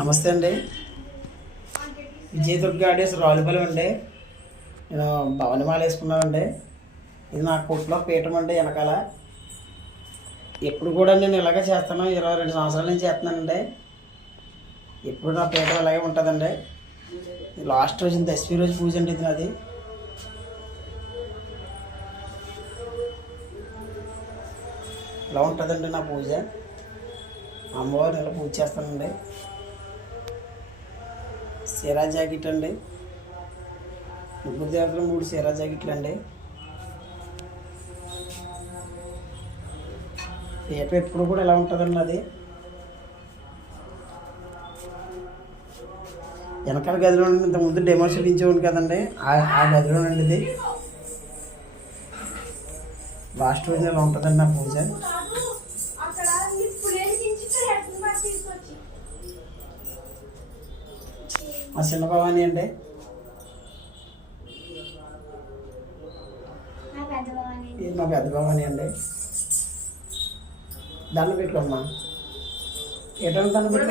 నమస్తే అండి. విజయదుర్గ ఆడియోస్ రావులపాలెం అండి. నేను భవనమాల వేసుకున్నానండి. ఇది నా కొట్లో పీఠం అండి. వెనకాల ఎప్పుడు కూడా నేను ఇలాగే చేస్తాను. 22 సంవత్సరాల నుంచి చేస్తున్నానండి. ఎప్పుడు నా పీఠం ఇలాగే ఉంటుందండి. లాస్ట్ రోజు దశమి రోజు పూజ అండి ఇది నాది. ఇలా ఉంటుందండి నా పూజ. అమ్మవారిని ఇలా పూజ చేస్తానండి. సీరా జాకెట్ అండి. ముగ్గురు దేవతలు 3 సీరా జాకెట్లు అండి. పీట ఎప్పుడు కూడా ఎలా ఉంటుందండి అది. వెనకాల గదిలో ఇంతకుముందు డెమో చూపించేవాడు కదండి, ఆ గదిలో అండి ఇది. లాస్ట్ రోజు ఇలా ఉంటుందండి నా పూజ. మా చిన్న భవాని అండి. ఇది మా పెద్ద భవాని అండి. దండం పెట్టుకోమ్మా. ఏటో దండం పెట్టుకో.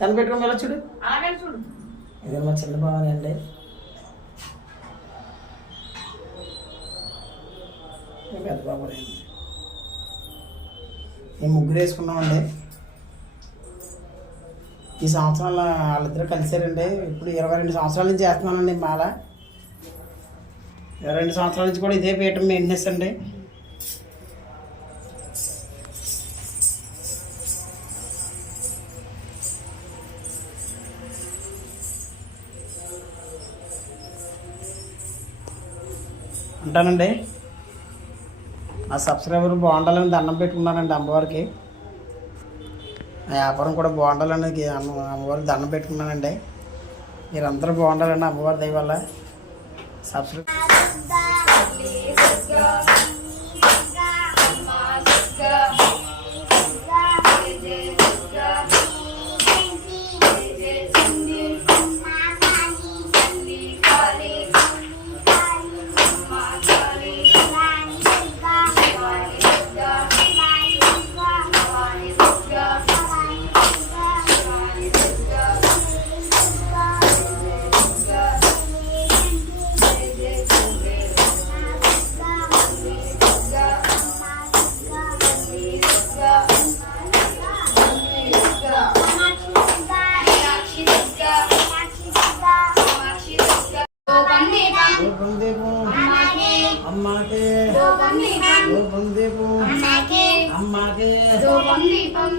దండం పెట్టుకో. ఎలా చూడు. ఇది మా చిన్న భవాని అండి. పెద్ద బాబు మేము ముగ్గురు వేసుకున్నామండి. ఈ సంవత్సరం వాళ్ళిద్దరూ కలిసారండి. ఇప్పుడు 22 సంవత్సరాల నుంచి చేస్తున్నానండి మాల. 22 సంవత్సరాల నుంచి కూడా ఇదే పీఠం మెయింటెనెన్స్ అండి. ఉంటానండి. ఆ సబ్స్క్రైబర్ బాగుండాలని దండం పెట్టుకున్నానండి అమ్మవారికి. ఆ వ్యాపారం కూడా బాగుండాలని అమ్మవారికి దండం పెట్టుకున్నానండి. మీరందరూ బాగుండాలండి అమ్మవారి దయ వల్ల. సబ్స్క్రైబ్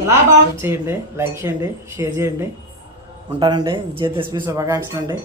ఇలా బాగా చేయండి, లైక్ చేయండి, షేర్ చేయండి. ఉంటానండి. విజయదశమి శుభాకాంక్షలు అండి.